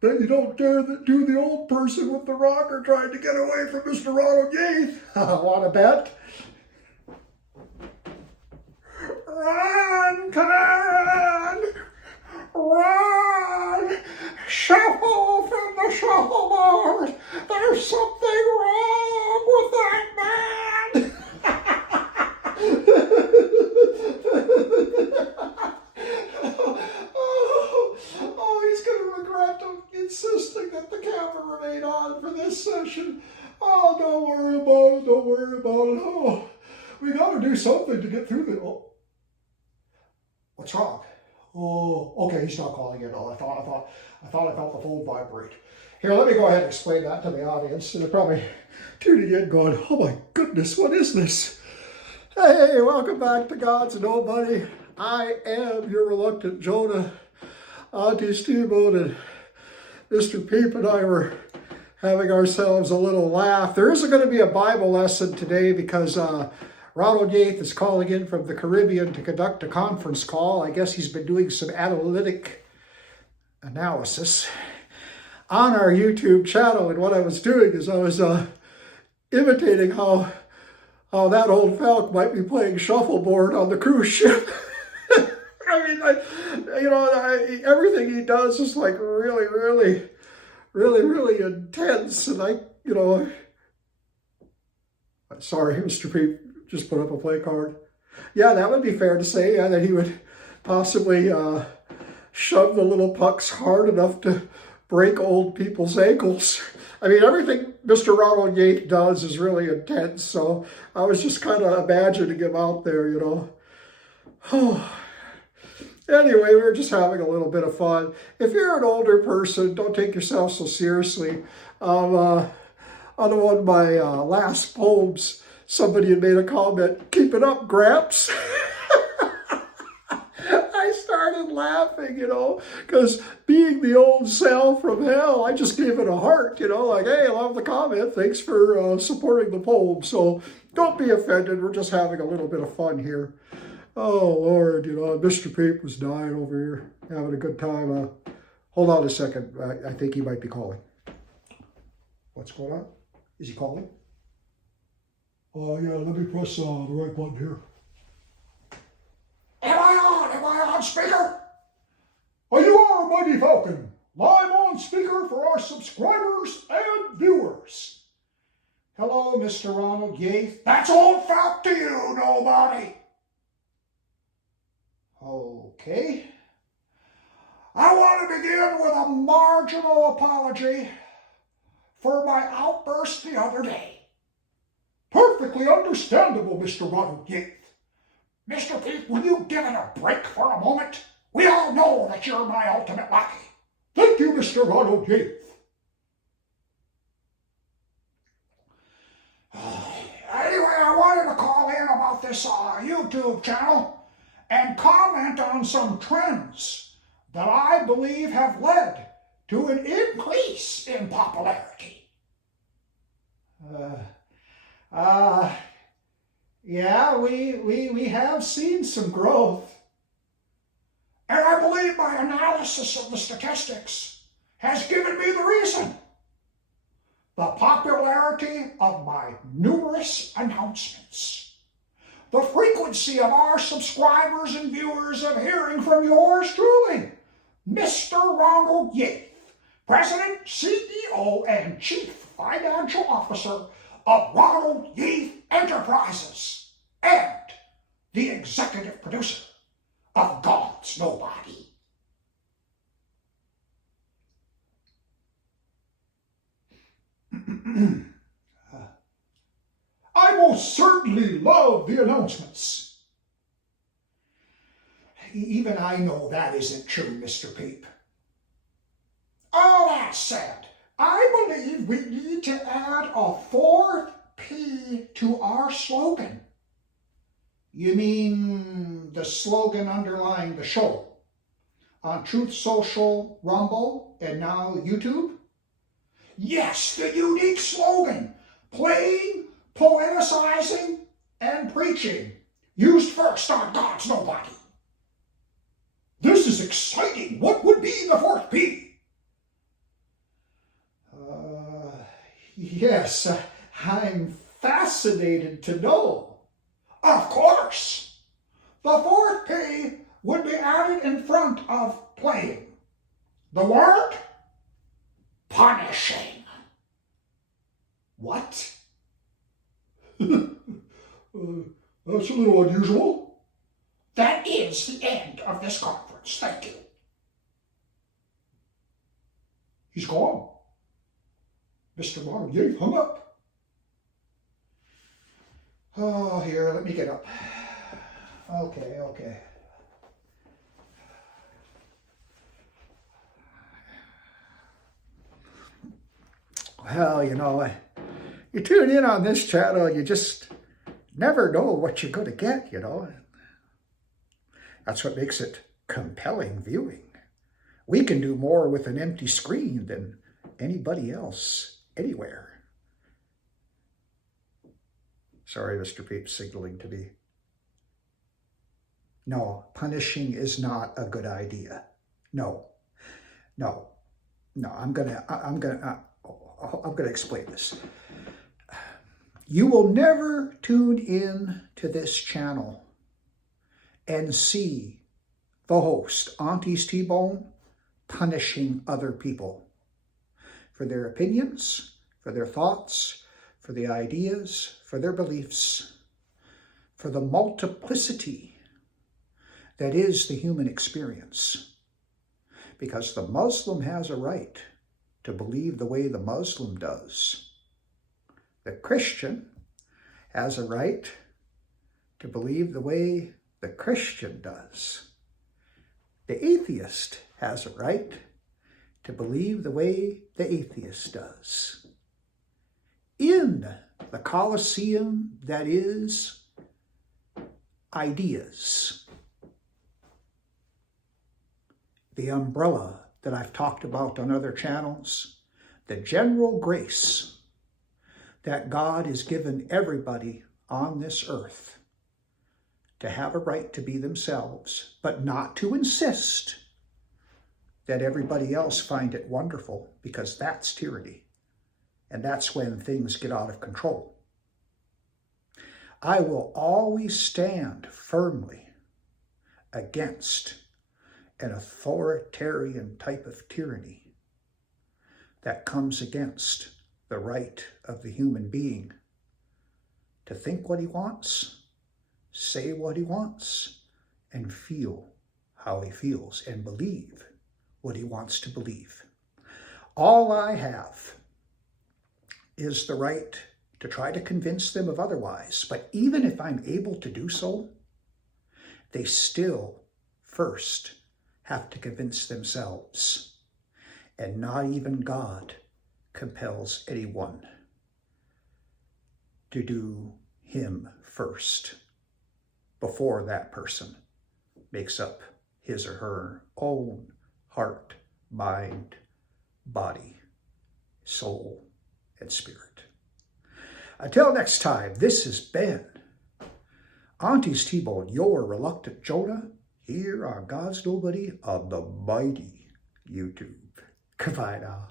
Bet you don't dare do the old person with the rocker trying to get away from Mr. Ronald Yath. Want to bet? Run, Karen! Run! Shuffle from the shuffleboard! There's something wrong with that man! He's going to regret insisting that the camera remain on for this session. Oh, don't worry about it, don't worry about it. Oh, we got to do something to get through the... Oh. What's wrong? Oh, okay, he's not calling in. Oh, I thought I felt the phone vibrate. Here, let me go ahead and explain that to the audience. They're probably tuning in going, oh my goodness, what is this? Hey, welcome back to God's Nobody. I am your reluctant Jonah. Auntie Steamboat and Mr. Peep and I were having ourselves a little laugh. There isn't going to be a Bible lesson today because Ronald Yath is calling in from the Caribbean to conduct a conference call. I guess he's been doing some analytic analysis on our YouTube channel. And what I was doing is I was imitating how that old Falk might be playing shuffleboard on the cruise ship. I mean, everything he does is like really intense. And sorry, Mr. Peep just put up a play card. Yeah, that would be fair to say. Yeah, that he would possibly shove the little pucks hard enough to break old people's ankles. I mean, everything Mr. Ronald Yath does is really intense. So I was just kind of imagining him out there, Oh. Anyway, we were just having a little bit of fun. If you're an older person, don't take yourself so seriously. On one of my last poems, somebody had made a comment, "Keep it up, Gramps." I started laughing, because being the old Sal from hell, I just gave it a heart, like, hey, I love the comment. Thanks for supporting the poem. So don't be offended. We're just having a little bit of fun here. Oh, Lord, Mr. Peep was dying over here, having a good time. Hold on a second. I think he might be calling. What's going on? Is he calling? Yeah, let me press the right button here. Am I on speaker? Oh, you are, Mighty Falcon. Live on speaker for our subscribers and viewers. Hello, Mr. Ronald Yath. That's old Falk to you, nobody. Okay. I want to begin with a marginal apology for my outburst the other day. Perfectly understandable, Mr. Ronald Yath. Mr. Peep, will you give it a break for a moment? We all know that you're my ultimate lackey. Thank you, Mr. Ronald Yath. Anyway, I wanted to call in about this YouTube channel and comment on some trends that I believe have led to an increase in popularity. Yeah, we have seen some growth. And I believe my analysis of the statistics has given me the reason. The popularity of my numerous announcements. The frequency of our subscribers and viewers of hearing from yours truly, Mr. Ronald Yath, President, CEO, and Chief Financial Officer of Ronald Yath Enterprises, and the Executive Producer of God's Nobody. I most certainly love the announcements. Even I know that isn't true, Mr. Peep. All that said, I believe we need to add a fourth P to our slogan. You mean the slogan underlying the show? On Truth Social, Rumble, and now YouTube? Yes, the unique slogan. Playing, poeticizing, and preaching. Used first on God's Nobody. This is exciting. What would be the fourth P? Yes, I'm fascinated to know. Of course. The fourth P would be added in front of playing. The word? Punishing. What? That's a little unusual. That is the end of this conference. Thank you. He's gone. Mr. Ronald Yath hung up. Oh, here, let me get up. Okay. Well, you tune in on this channel, you just never know what you're going to get, That's what makes it compelling viewing. We can do more with an empty screen than anybody else anywhere. Sorry, Mr. Peeps signaling to me. No, punishing is not a good idea. No. I'm gonna explain this. You will never tune in to this channel and see the host, Auntie's T-Bone, punishing other people for their opinions, for their thoughts, for the ideas, for their beliefs, for the multiplicity that is the human experience. Because the Muslim has a right to believe the way the Muslim does. The Christian has a right to believe the way the Christian does. The atheist has a right to believe the way the atheist does. In the Colosseum that is ideas, the umbrella that I've talked about on other channels, the general grace that God has given everybody on this earth to have a right to be themselves, but not to insist that everybody else find it wonderful, because that's tyranny. And that's when things get out of control. I will always stand firmly against an authoritarian type of tyranny that comes against the right of the human being to think what he wants, say what he wants, and feel how he feels, and believe what he wants to believe. All I have is the right to try to convince them of otherwise. But even if I'm able to do so, they still first have to convince themselves. And not even God compels anyone to do him first before that person makes up his or her own heart, mind, body, soul, and spirit. Until next time, this has been Auntie's T-Bone, your reluctant Jonah, here on God's Nobody on the mighty YouTube. Goodbye now.